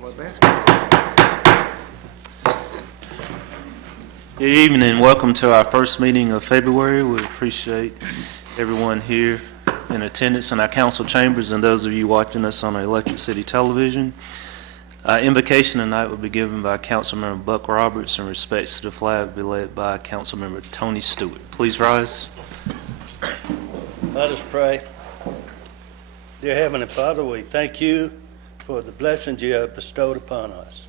Good evening and welcome to our first meeting of February. We appreciate everyone here in attendance in our council chambers and those of you watching us on our Electric City Television. Invocation tonight will be given by Councilmember Buck Roberts, and respects to the flag will be led by Councilmember Tony Stewart. Please rise. Let us pray. Dear Heavenly Father, we thank you for the blessings you have bestowed upon us.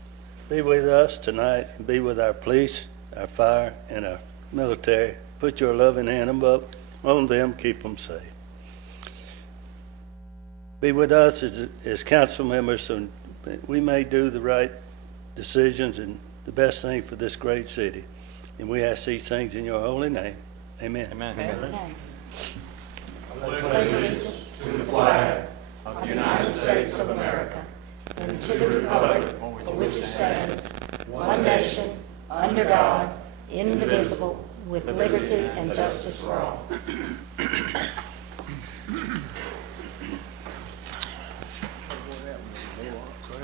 Be with us tonight and be with our police, our fire, and our military. Put your loving hand above on them, keep them safe. Be with us as council members so we may do the right decisions and the best thing for this great city. And we ask these things in your holy name. Amen. Amen. Amen. I pledge allegiance to the flag of the United States of America and to the republic for which it stands, one nation, under God, indivisible, with liberty and justice for all.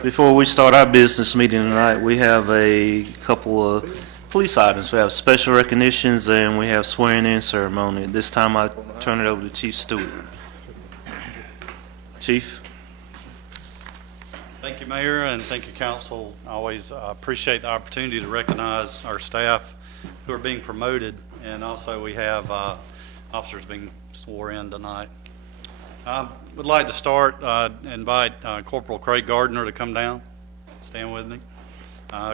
Before we start our business meeting tonight, we have a couple of police items. We have special recognitions and we have swearing-in ceremony. At this time, I turn it over to Chief Stewart. Chief. Thank you, Mayor, and thank you, Council. I always appreciate the opportunity to recognize our staff who are being promoted, and also we have officers being sworn in tonight. Would like to start, invite Corporal Craig Gardner to come down. Stand with me.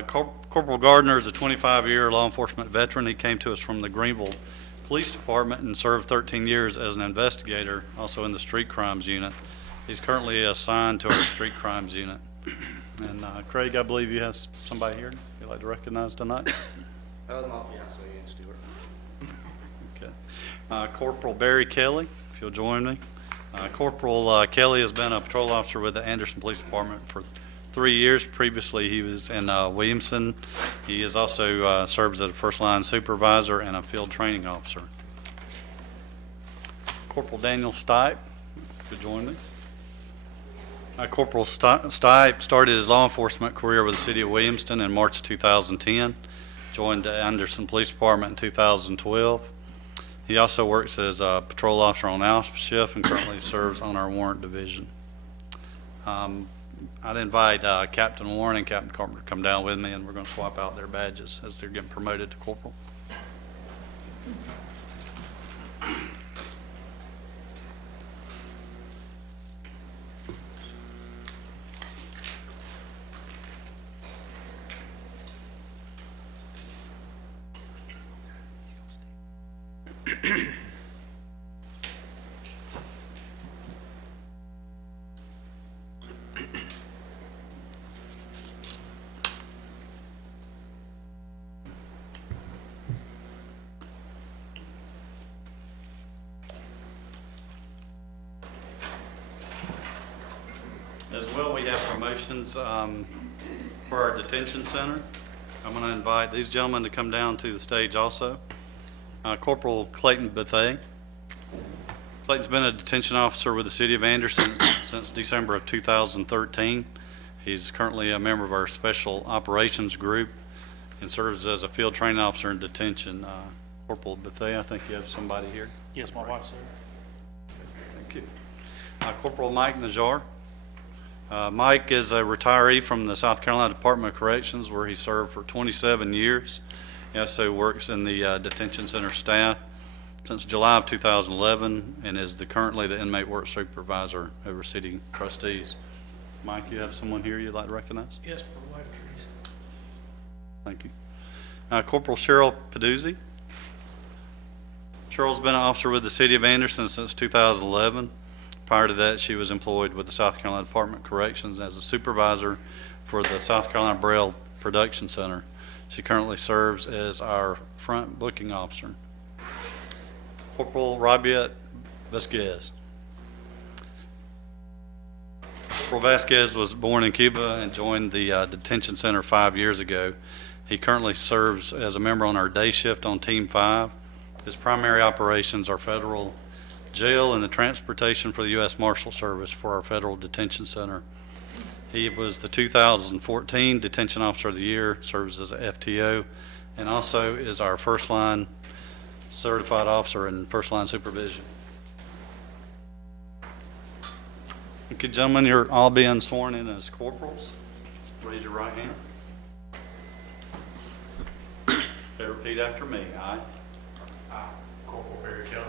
Corporal Gardner is a 25-year law enforcement veteran. He came to us from the Greenville Police Department and served 13 years as an investigator, also in the Street Crimes Unit. He's currently assigned to our Street Crimes Unit. And Craig, I believe you have somebody here you'd like to recognize tonight? That was my fiancé, Stewart. Okay. Corporal Barry Kelley, if you'll join me. Corporal Kelley has been a patrol officer with the Anderson Police Department for 3 years. Previously, he was in Williamson. He is also serves as a first-line supervisor and a field training officer. Corporal Daniel Stipe, if you'll join me. Corporal Stipe started his law enforcement career with the City of Williamston in March 2010. Joined the Anderson Police Department in 2012. He also works as a patrol officer on Alpha Shift and currently serves on our Warrant Division. I'd invite Captain Warren and Captain Carpenter to come down with me, and we're going to swap out their badges as they're getting promoted to corporal. As well, we have promotions for our detention center. I'm going to invite these gentlemen to come down to the stage also. Corporal Clayton Bethea. Clayton's been a detention officer with the City of Anderson since December of 2013. He's currently a member of our Special Operations Group and serves as a field training officer in detention. Corporal Bethea, I think you have somebody here. Yes, my wife's there. Thank you. Corporal Mike Najjar. Mike is a retiree from the South Carolina Department of Corrections, where he served for 27 years. He also works in the detention center staff since July of 2011 and is currently the inmate work supervisor over city trustees. Mike, you have someone here you'd like to recognize? Yes, my wife, Teresa. Thank you. Corporal Cheryl Peduzzi. Cheryl's been an officer with the City of Anderson since 2011. Prior to that, she was employed with the South Carolina Department of Corrections as a supervisor for the South Carolina Braille Production Center. She currently serves as our front booking officer. Corporal Robiet Vazquez. Corporal Vazquez was born in Cuba and joined the detention center 5 years ago. He currently serves as a member on our day shift on Team 5. His primary operations are federal jail and the transportation for the U.S. Marshal Service for our federal detention center. He was the 2014 Detention Officer of the Year, serves as a FTO, and also is our first-line certified officer in first-line supervision. Okay, gentlemen, you're all being sworn in as corporals. Raise your right hand. Okay, repeat after me. I Corporal Barry Kelley.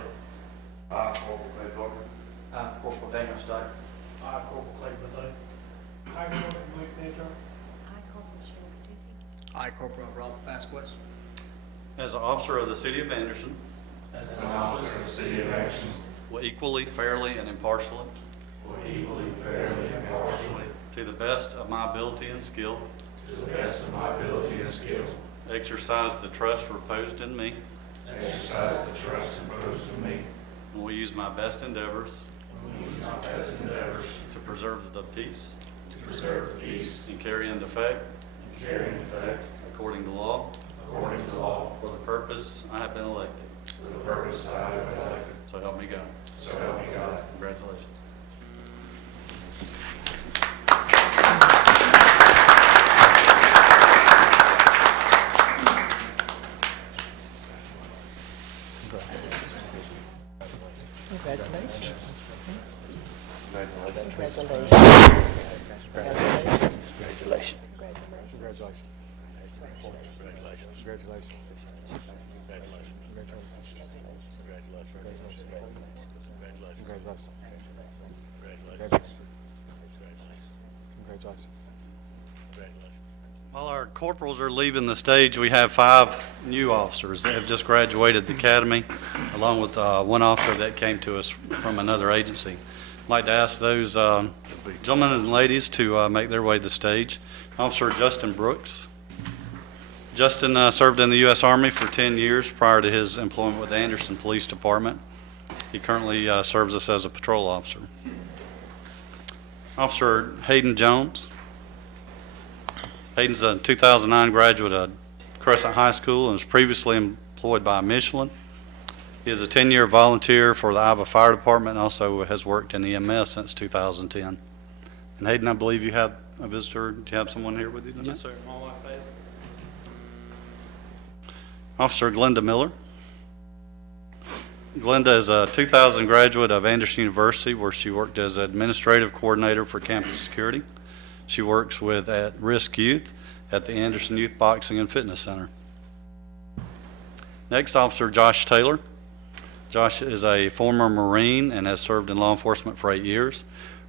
I, Corporal Gardner. I, Corporal Daniel Stipe. I, Corporal Clayton Bethea. I, Corporal Najjar. I, Corporal Cheryl Peduzzi. I, Corporal Vazquez. As an officer of the City of Anderson, As an officer of the City of Anderson, will equally, fairly, and impartially, will equally, fairly, and impartially, to the best of my ability and skill, to the best of my ability and skill, exercise the trust reposed in me, exercise the trust imposed in me, and will use my best endeavors and use my best endeavors to preserve the peace to preserve the peace and carry into effect, and carry into effect, according to law, according to law, for the purpose I have been elected. for the purpose I have been elected. So help me God. So help me God. Congratulations. While our corporals are leaving the stage, we have 5 new officers that have just graduated the academy, along with one officer that came to us from another agency. I'd like to ask those gentlemen and ladies to make their way to the stage. Officer Justin Brooks. Justin served in the U.S. Army for 10 years prior to his employment with the Anderson Police Department. He currently serves us as a patrol officer. Officer Haden Jones. Haden's a 2009 graduate of Crescent High School and was previously employed by Michelin. He is a 10-year volunteer for the Iowa Fire Department and also has worked in EMS since 2010. And Haden, I believe you have a visitor. Do you have someone here with you tonight? Yes, sir. My wife, Haden. Officer Gleynnda Miller. Gleynnda is a 2000 graduate of Anderson University, where she worked as administrative coordinator for campus security. She works with at-risk youth at the Anderson Youth Boxing and Fitness Center. Next, Officer Josh Taylor. Josh is a former Marine and has served in law enforcement for 8 years.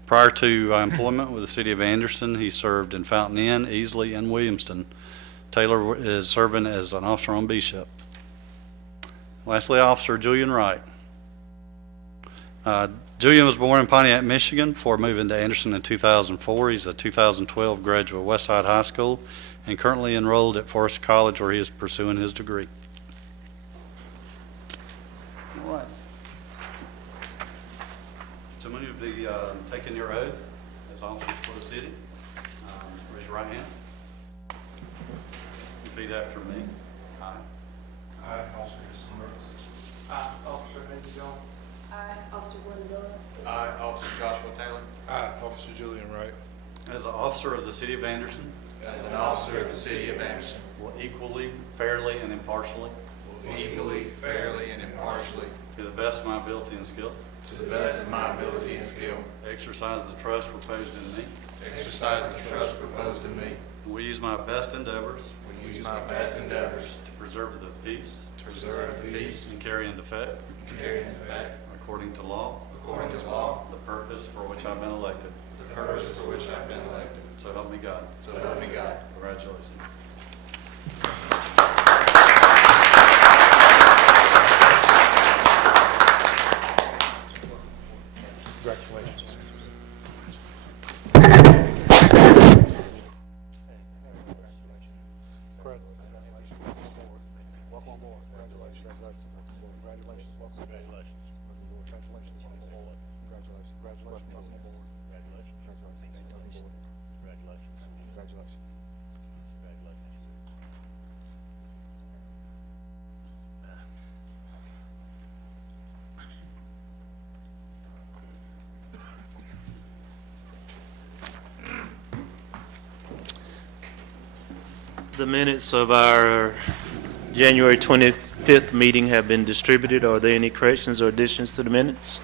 Prior to employment with the City of Anderson, he served in Fountain Inn, Easley, and Williamston. Taylor is serving as an officer on B-Ship. Lastly, Officer Julian Wright. Julian was born in Pontiac, Michigan before moving to Anderson in 2004. He's a 2012 graduate of Westside High School and currently enrolled at Forest College, where he is pursuing his degree. All right. So many of you taking your oath as officers for the city. Raise your right hand. Repeat after me. I. I, Officer December. I, Officer Najjar. I, Officer Gleynnda. I, Officer Joshua Taylor. I, Officer Julian Wright. As an officer of the City of Anderson, As an officer of the City of Anderson, will equally, fairly, and impartially, will equally, fairly, and impartially, to the best of my ability and skill, to the best of my ability and skill, exercise the trust reposed in me, exercise the trust reposed in me, and will use my best endeavors will use my best endeavors to preserve the peace to preserve the peace and carry into effect, and carry into effect, according to law, according to law, the purpose for which I've been elected. the purpose for which I've been elected. So help me God. So help me God. Congratulations. Congratulations. Welcome on board. Congratulations. Congratulations. Welcome. Congratulations. Congratulations. Welcome aboard. Congratulations. Congratulations. Welcome aboard. Congratulations. Congratulations. Welcome aboard. Congratulations. Congratulations. The minutes of our January 25th meeting have been distributed. Are there any corrections or additions to the minutes?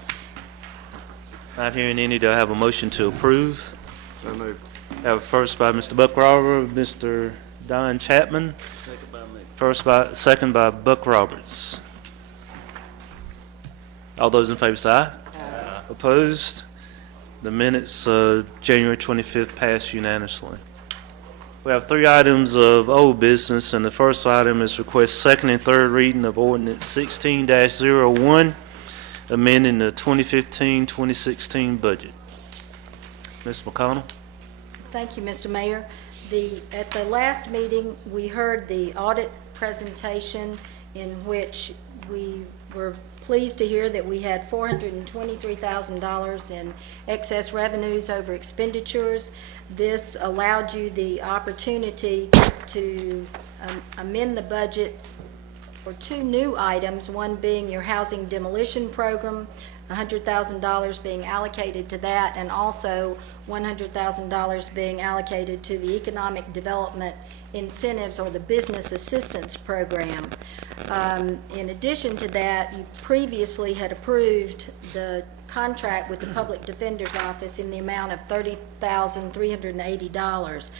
Not hearing any, do I have a motion to approve? So moved. Have a first by Mr. Buck Robert, Mr. Don Chapman, Second by me. second by Buck Roberts. All those in favor say aye. Aye. Opposed? The minutes of January 25th pass unanimously. We have 3 items of old business, and the first item is request second and third reading of Ordinance 16-01, amending the 2015-2016 budget. Ms. McConnell? Thank you, Mr. Mayor. At the last meeting, we heard the audit presentation in which we were pleased to hear that we had $423,000 in excess revenues over expenditures. This allowed you the opportunity to amend the budget for 2 new items, one being your housing demolition program, $100,000 being allocated to that, and also $100,000 being allocated to the economic development incentives or the business assistance program. In addition to that, you previously had approved the contract with the Public Defender's Office in the amount of $30,380.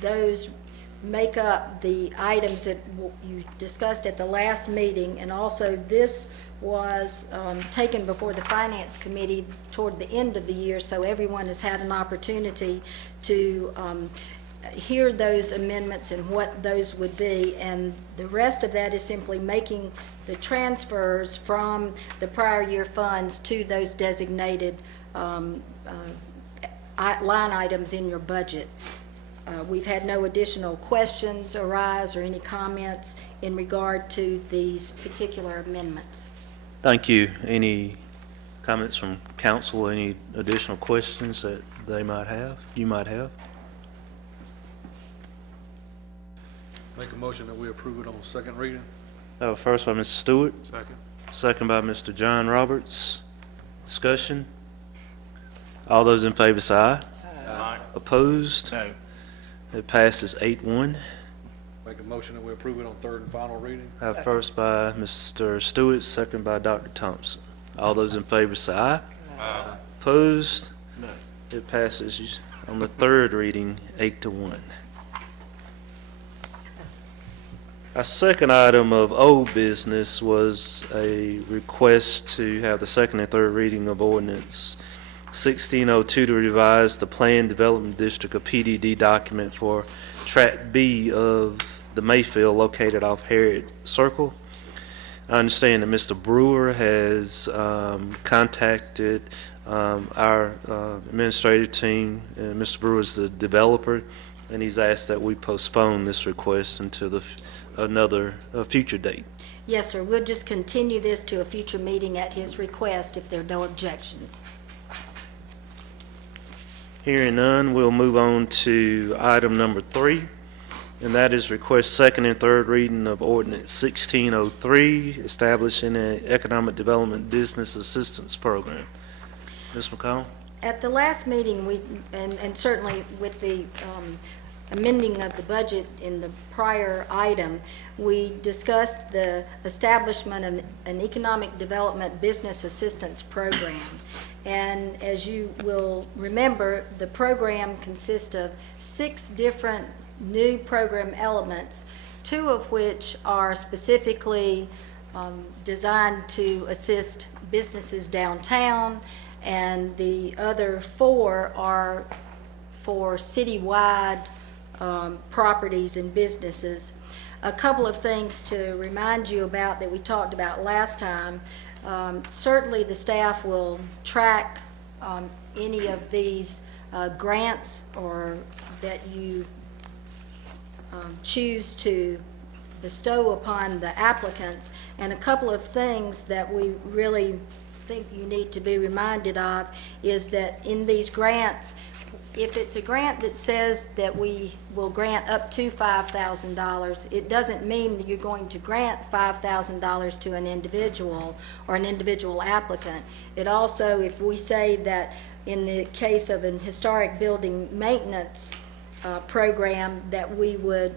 Those make up the items that you discussed at the last meeting, and also this was taken before the Finance Committee toward the end of the year, so everyone has had an opportunity to hear those amendments and what those would be, and the rest of that is simply making the transfers from the prior year funds to those designated line items in your budget. We've had no additional questions arise or any comments in regard to these particular amendments. Thank you. Any comments from council, any additional questions that you might have? Make a motion that we approve it on second reading. First by Mr. Stewart, Second. second by Mr. John Roberts. Discussion? All those in favor say aye. Aye. Opposed? No. It passes 8-1. Make a motion that we approve it on third and final reading. First by Mr. Stewart, second by Dr. Thompson. All those in favor say aye. Aye. Opposed? No. It passes on the third reading 8-1. Our second item of old business was a request to have the second and third reading of Ordinance 1602 to revise the Planned Development District, a PDD document for Tract B of the Mayfield located off Harriett Circle. I understand that Mr. Brewer has contacted our administrative team, and Mr. Brewer is the developer, and he's asked that we postpone this request until another future date. Yes, sir. We'll just continue this to a future meeting at his request if there are no objections. Hearing none, we'll move on to item number 3, and that is request second and third reading of Ordinance 1603, establishing an Economic Development Business Assistance Program. Ms. McConnell? At the last meeting, and certainly with the amending of the budget in the prior item, we discussed the establishment of an Economic Development Business Assistance Program. And as you will remember, the program consists of 6 different new program elements, 2 of which are specifically designed to assist businesses downtown, and the other 4 are for citywide properties and businesses. A couple of things to remind you about that we talked about last time. Certainly the staff will track any of these grants or that you choose to bestow upon the applicants. And a couple of things that we really think you need to be reminded of is that in these grants, if it's a grant that says that we will grant up to $5,000, it doesn't mean that you're going to grant $5,000 to an individual or an individual applicant. It also, if we say that in the case of an historic building maintenance program, that we would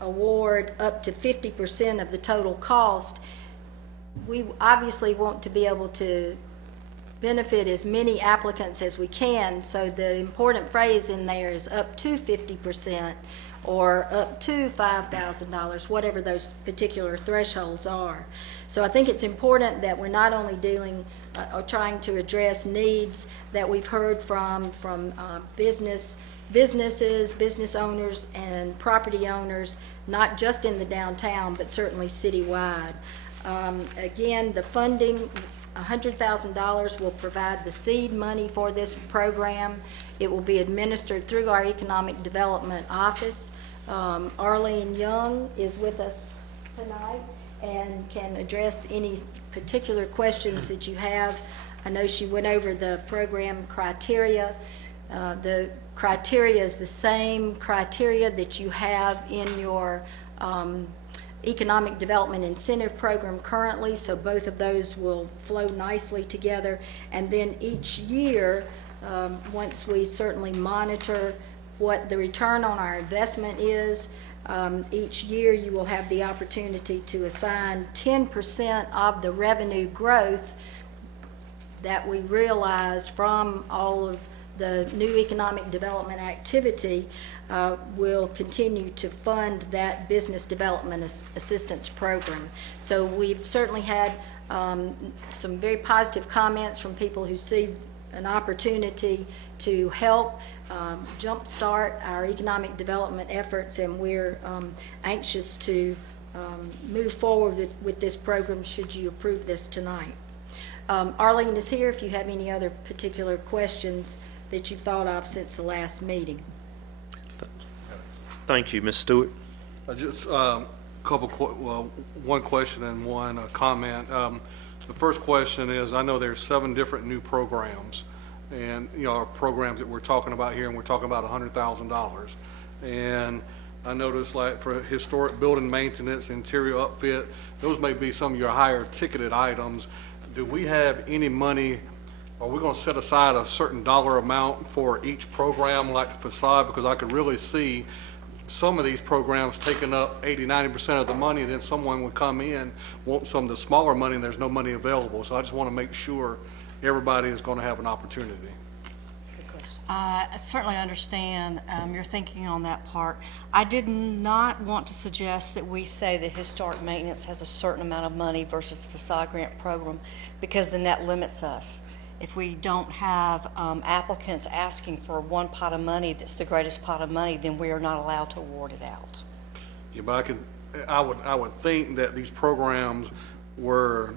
award up to 50% of the total cost, we obviously want to be able to benefit as many applicants as we can, so the important phrase in there is up to 50% or up to $5,000, whatever those particular thresholds are. So I think it's important that we're not only dealing or trying to address needs that we've heard from businesses, business owners, and property owners, not just in the downtown, but certainly citywide. Again, the funding, $100,000 will provide the seed money for this program. It will be administered through our Economic Development Office. Arlene Young is with us tonight and can address any particular questions that you have. I know she went over the program criteria. The criteria is the same criteria that you have in your Economic Development Incentive Program currently, so both of those will flow nicely together. And then each year, once we certainly monitor what the return on our investment is, each year you will have the opportunity to assign 10% of the revenue growth that we realize from all of the new economic development activity will continue to fund that business development assistance program. So we've certainly had some very positive comments from people who see an opportunity to help jumpstart our economic development efforts, and we're anxious to move forward with this program should you approve this tonight. Arlene is here if you have any other particular questions that you've thought of since the last meeting. Thank you, Ms. Stewart. Just one question and one comment. The first question is, I know there's 7 different new programs, and our programs that we're talking about here, and we're talking about $100,000. And I noticed, like, for historic building maintenance, interior upfit, those may be some of your higher ticketed items. Do we have any money? Are we going to set aside a certain dollar amount for each program, like the facade? Because I could really see some of these programs taking up 80–90% of the money, then someone would come in, want some of the smaller money, and there's no money available. So I just want to make sure everybody is going to have an opportunity. I certainly understand your thinking on that part. I did not want to suggest that we say that historic maintenance has a certain amount of money versus the facade grant program, because then that limits us. If we don't have applicants asking for one pot of money that's the greatest pot of money, then we are not allowed to award it out. Yeah, but I would think that these programs were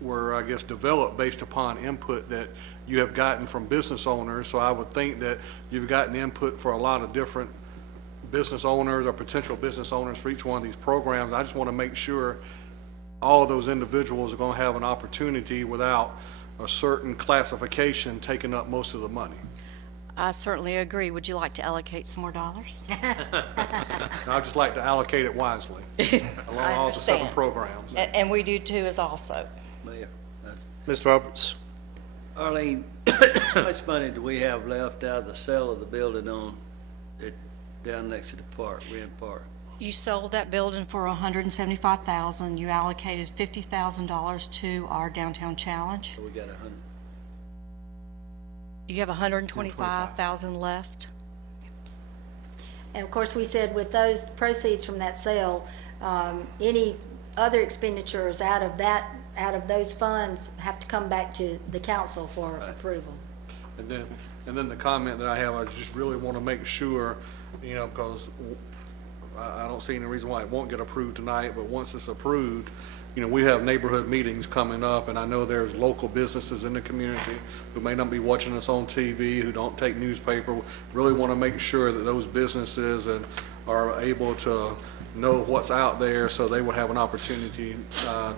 I guess developed based upon input that you have gotten from business owners. So I would think that you've gotten input for a lot of different business owners or potential business owners for each one of these programs. I just want to make sure all of those individuals are going to have an opportunity without a certain classification taking up most of the money. I certainly agree. Would you like to allocate some more dollars? I'd just like to allocate it wisely along I all the 7 understand. programs. And we do too as also. Mayor, Mr. Roberts? Arlene, how much money do we have left out of the sale of the building down next to the park, Wren Park? You sold that building for $175,000. You allocated $50,000 to our downtown challenge. So we got 100. You have $125,000 left. And of course, we said with those proceeds from that sale, any other expenditures out of those funds have to come back to the council for approval. And then the comment that I have, I just really want to make sure, because I don't see any reason why it won't get approved tonight, but once it's approved, we have neighborhood meetings coming up, and I know there's local businesses in the community who may not be watching us on TV, who don't take newspaper. Really want to make sure that those businesses are able to know what's out there, so they will have an opportunity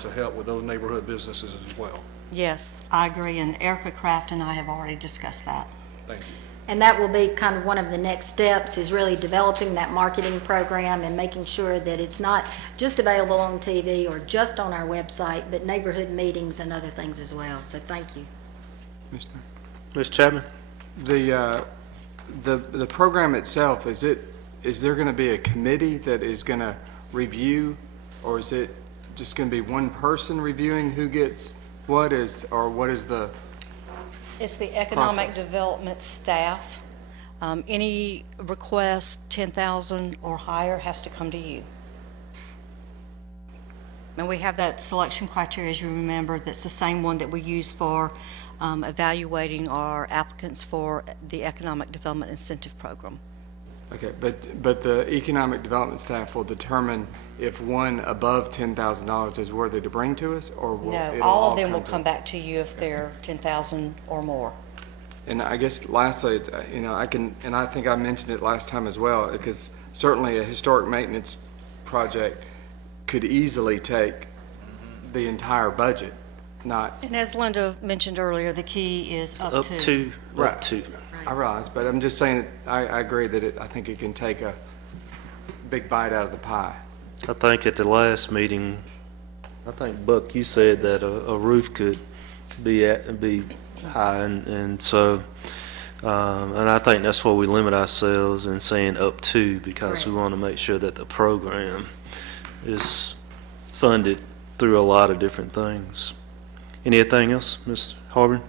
to help with those neighborhood businesses as well. Yes, I agree, and Erica Kraft and I have already discussed that. Thank you. And that will be kind of one of the next steps, is really developing that marketing program and making sure that it's not just available on TV or just on our website, but neighborhood meetings and other things as well. So thank you. Ms. Chapman? The program itself, is it is there going to be a committee that is going to review, or is it just going to be one person reviewing who gets what is, or what is the? It's the economic Process. development staff. Any request 10,000 or higher has to come to you. And we have that selection criteria, as you remember, that's the same one that we use for evaluating our applicants for the Economic Development Incentive Program. Okay, but the economic development staff will determine if one above $10,000 is worthy to bring to us, or will No, it'll all of them will to- come back to you if they're 10,000 or more. And I guess lastly, I think I mentioned it last time as well, because certainly a historic maintenance project could easily take the entire budget, not. And as Gleynnda mentioned earlier, the key is up to. Up to. I realize, but I'm just saying, I agree that I think it can take a big bite out of the pie. I think at the last meeting, I think, Buck, you said that a roof could be high, and so, and I think that's where we limit ourselves in saying up to, because we want to make sure that the program is funded through a lot of different things. Anything else, Mr. Harbin?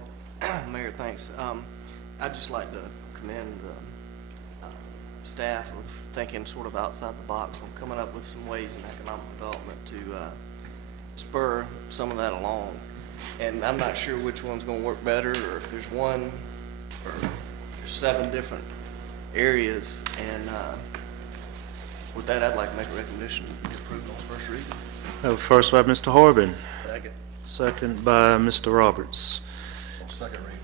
Mayor, thanks. I'd just like to commend the staff of thinking sort of outside the box and coming up with some ways in economic development to spur some of that along. And I'm not sure which one's going to work better, or if there's one, or there's 7 different areas. And with that, I'd like to make a recommendation to be approved on first reading. First by Mr. Harbin, Second. second by Mr. Roberts. Second reading.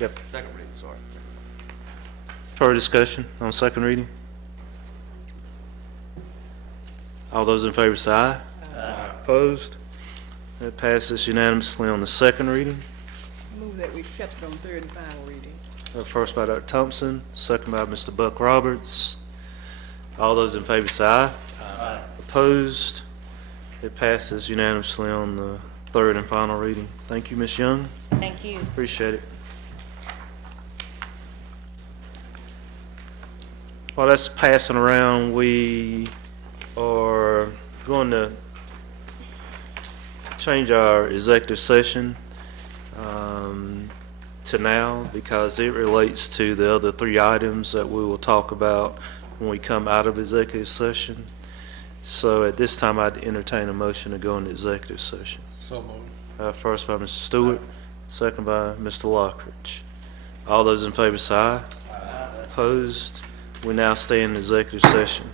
Yep. Second reading, sorry. Further discussion on second reading? All those in favor say aye. Aye. Opposed? That passes unanimously on the second reading. Move that we accept it on third and final reading. First by Dr. Thompson, second by Mr. Buck Roberts. All those in favor say aye. Aye. Opposed? It passes unanimously on the third and final reading. Thank you, Ms. Young. Thank you. Appreciate it. While that's passing around, we are going to change our executive session to now, because it relates to the other 3 items that we will talk about when we come out of executive session. So at this time, I'd entertain a motion to go into executive session. So moved. First by Mr. Stewart, second by Mr. Lockridge. All those in favor say aye. Aye. Opposed? We now stay in executive session.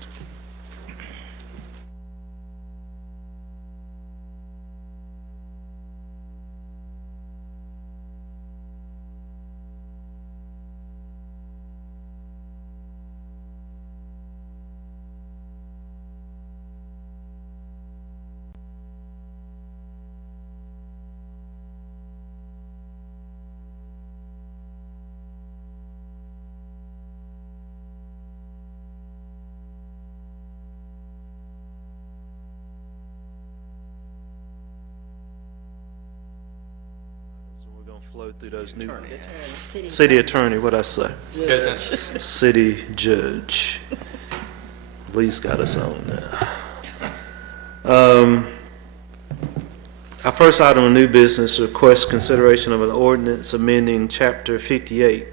We're going to flow through those new. City attorney, what'd I say? Business. City judge. Lee's got us on now. Our first item of new business requests consideration of an ordinance amending Chapter 58,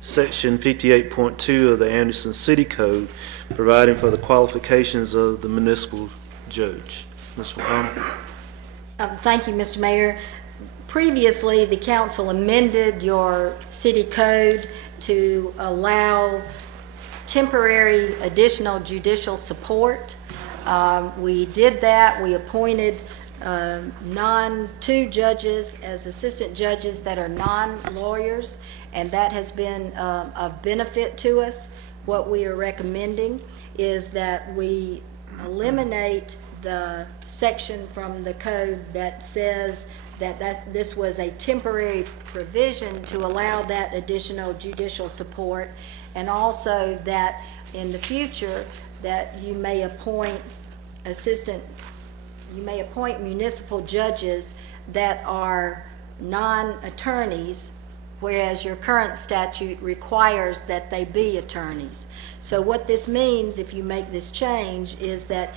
Section 58.2 of the Anderson City Code, providing for the qualifications of the municipal judge. Ms. McConnell? Thank you, Mr. Mayor. Previously, the council amended your city code to allow temporary additional judicial support. We did that. We appointed 2 judges as assistant judges that are non-lawyers, and that has been of benefit to us. What we are recommending is that we eliminate the section from the code that says that this was a temporary provision to allow that additional judicial support, and also that in the future that you may appoint municipal judges that are non-attorneys whereas your current statute requires that they be attorneys. So what this means, if you make this change, is that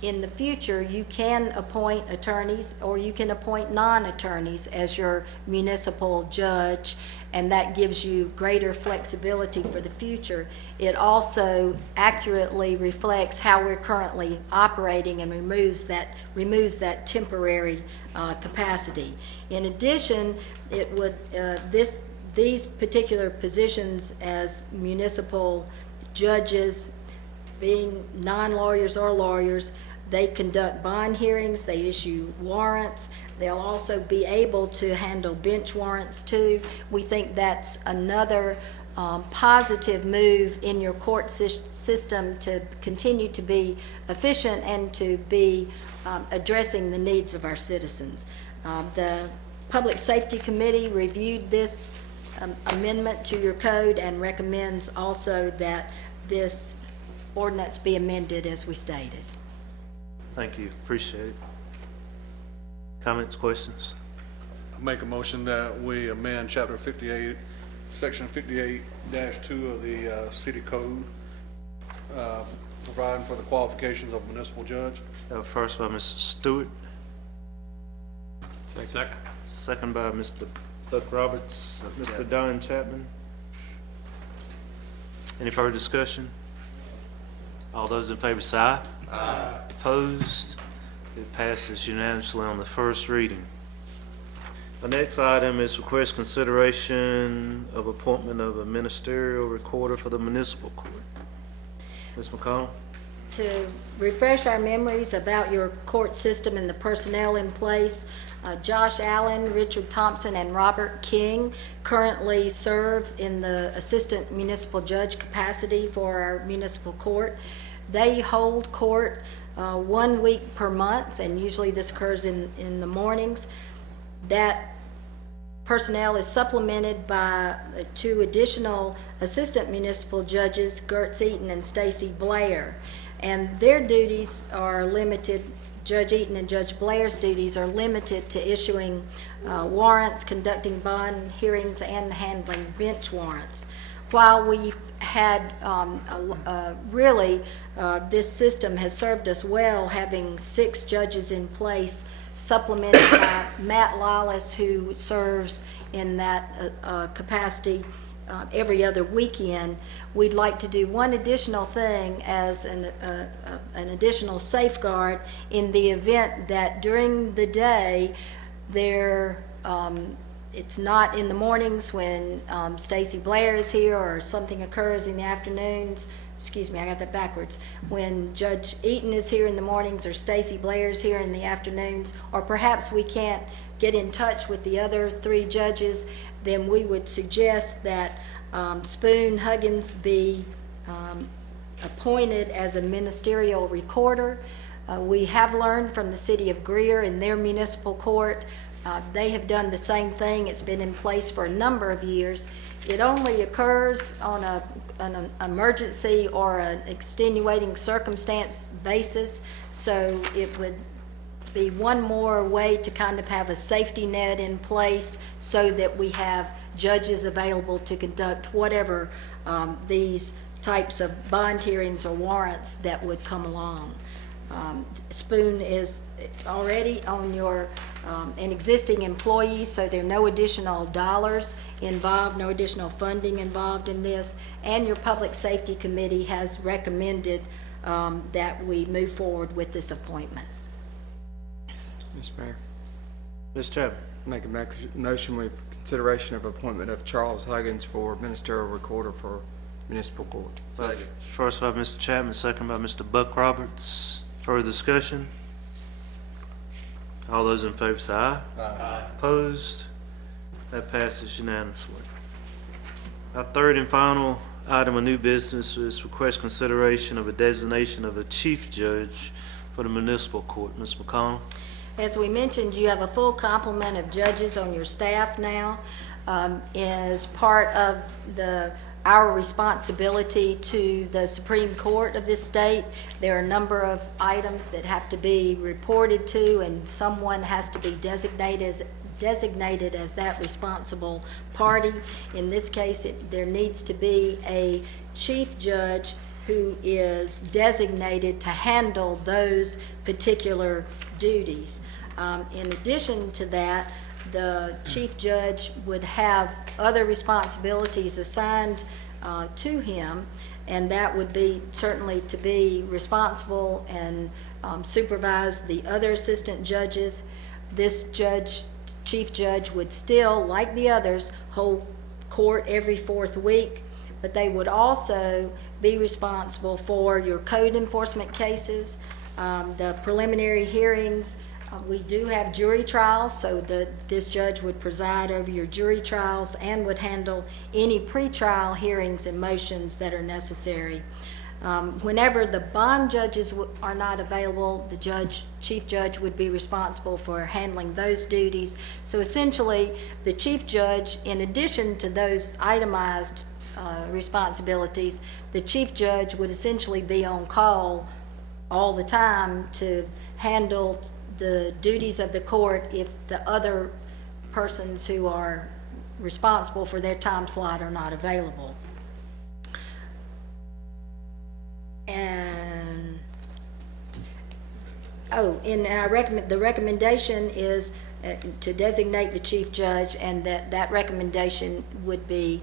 in the future, you can appoint attorneys or you can appoint non-attorneys as your municipal judge, and that gives you greater flexibility for the future. It also accurately reflects how we're currently operating and removes that temporary capacity. In addition, it would these particular positions as municipal judges, being non-lawyers or lawyers, they conduct bond hearings, they issue warrants, they'll also be able to handle bench warrants too. We think that's another positive move in your court system to continue to be efficient and to be addressing the needs of our citizens. The Public Safety Committee reviewed this amendment to your code and recommends also that this ordinance be amended as we stated. Thank you, appreciate it. Comments, questions? I make a motion that we amend Chapter 58, Section 58-2 of the City Code, providing for the qualifications of municipal judge. First by Mr. Stewart, Second. second by Mr. Buck Roberts, Mr. Don Chapman. Any further discussion? All those in favor say aye. Aye. Opposed? It passes unanimously on the first reading. The next item is request consideration of appointment of a ministerial recorder for the municipal court. Ms. McConnell? To refresh our memories about your court system and the personnel in place, Josh Allen, Richard Thompson, and Robert King currently serve in the assistant municipal judge capacity for our municipal court. They hold court 1 week per month, and usually this occurs in the mornings. That personnel is supplemented by 2 additional assistant municipal judges, Gertz Eaton and Stacy Blair. And their duties are limited, Judge Eaton and Judge Blair's duties are limited to issuing warrants, conducting bond hearings, and handling bench warrants. While we've had this system has served us well, having 6 judges in place, supplemented by Matt Lawless, who serves in that capacity every other weekend. We'd like to do one additional thing as an additional safeguard in the event that during the day it's not in the mornings when Stacy Blair is here or something occurs in the afternoons. Excuse me, I got that backwards. When Judge Eaton is here in the mornings or Stacy Blair is here in the afternoons, or perhaps we can't get in touch with the other 3 judges, then we would suggest that Spoon Huggins be appointed as a ministerial recorder. We have learned from the city of Greer in their municipal court, they have done the same thing. It's been in place for a number of years. It only occurs on an emergency or an extenuating circumstance basis, so it would be one more way to kind of have a safety net in place so that we have judges available to conduct whatever these types of bond hearings or warrants that would come along. Spoon is already on your an existing employee, so there are no additional dollars involved, no additional funding involved in this, and your Public Safety Committee has recommended that we move forward with this appointment. Mr. Mayor, Ms. Chapman? make a motion with consideration of appointment of Charles Huggins for ministerial recorder for municipal court. First by Mr. Chapman, second by Mr. Buck Roberts. Further discussion? All those in favor say aye. Aye. Opposed? That passes unanimously. Our third and final item of new business is request consideration of a designation of a chief judge for the municipal court. Ms. McConnell? As we mentioned, you have a full complement of judges on your staff now. As part of our responsibility to the Supreme Court of this state, there are a number of items that have to be reported to, and someone has to be designated designated as that responsible party. In this case, there needs to be a chief judge who is designated to handle those particular duties. In addition to that, the chief judge would have other responsibilities assigned to him, and that would be certainly to be responsible and supervise the other assistant judges. This chief judge would still, like the others, hold court every 4th week, but they would also be responsible for your code enforcement cases, the preliminary hearings. We do have jury trials, so this judge would preside over your jury trials and would handle any pretrial hearings and motions that are necessary. Whenever the bond judges are not available, the chief judge would be responsible for handling those duties. So essentially, the chief judge, in addition to those itemized responsibilities, the chief judge would essentially be on call all the time to handle the duties of the court if the other persons who are responsible for their time slot are not available. And in our the recommendation is to designate the chief judge, and that recommendation would be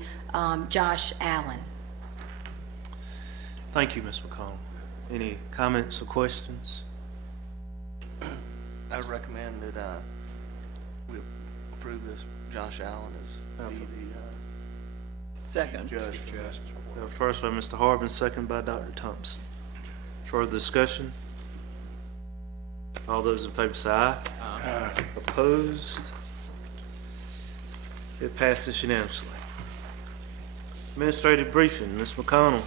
Josh Allen. Thank you, Ms. McConnell. Any comments or questions? I would recommend that we approve this Josh Allen as the Second. judge. First by Mr. Harbin, second by Dr. Thompson. Further discussion? All those in favor say aye. Aye. Opposed? It passes unanimously. Administrative briefing, Ms. McConnell.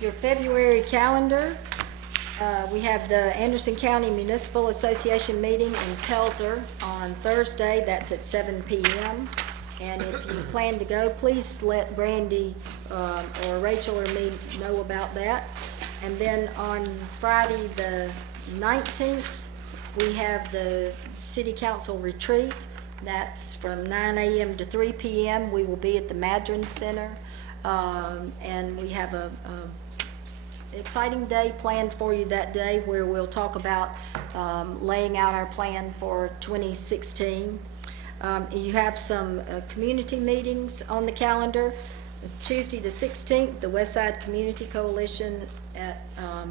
Your February calendar, we have the Anderson County Municipal Association meeting in Pelzer on Thursday. That's at 7 p.m. And if you plan to go, please let Brandy or Rachel or me know about that. And then on Friday the 19th, we have the City Council retreat. That's from 9 a.m. to 3 p.m. We will be at the Madron Center. And we have a exciting day planned for you that day, where we'll talk about laying out our plan for 2016. You have some community meetings on the calendar. Tuesday the 16th, the Westside Community Coalition at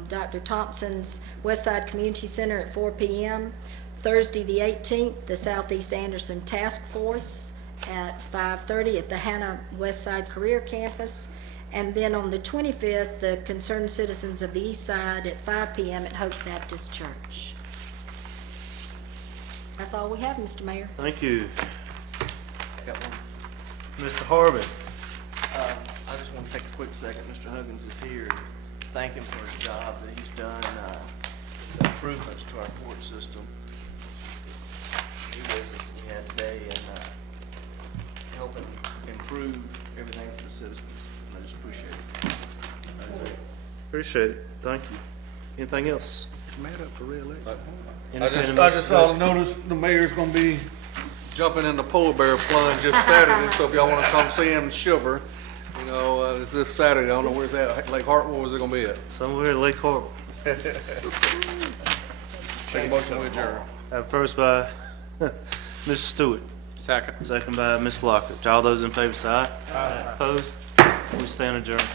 Dr. Thompson's Westside Community Center at 4 p.m. Thursday the 18th, the Southeast Anderson Task Force at 5:30 at the Hannah Westside Career Campus. And then on the 25th, the Concerned Citizens of the East Side at 5 p.m. at Hope Baptist Church. That's all we have, Mr. Mayor. Thank you. I got one. Mr. Harbin. I just want to take a quick second. Mr. Huggins is here. Thank him for his job that he's done, the improvements to our court system. New business we had today, and helping improve everything for the citizens. And I just appreciate it. Appreciate it. Thank you. Anything else? Matt up for reelection? Entertain a I motion just to saw the notice, the mayor's gonna be jumping in the polar bear plunge this Saturday, so if y'all wanna come see him shiver, you know, it's this Saturday. I don't know where's that, Lake Hartwell, where's it gonna be at? Somewhere at Lake Corporal. Take a motion to adjourn. First by Mr. Stewart. Second. Second by Ms. Lockridge. All those in favor say aye. Aye. Opposed? We stand adjourned.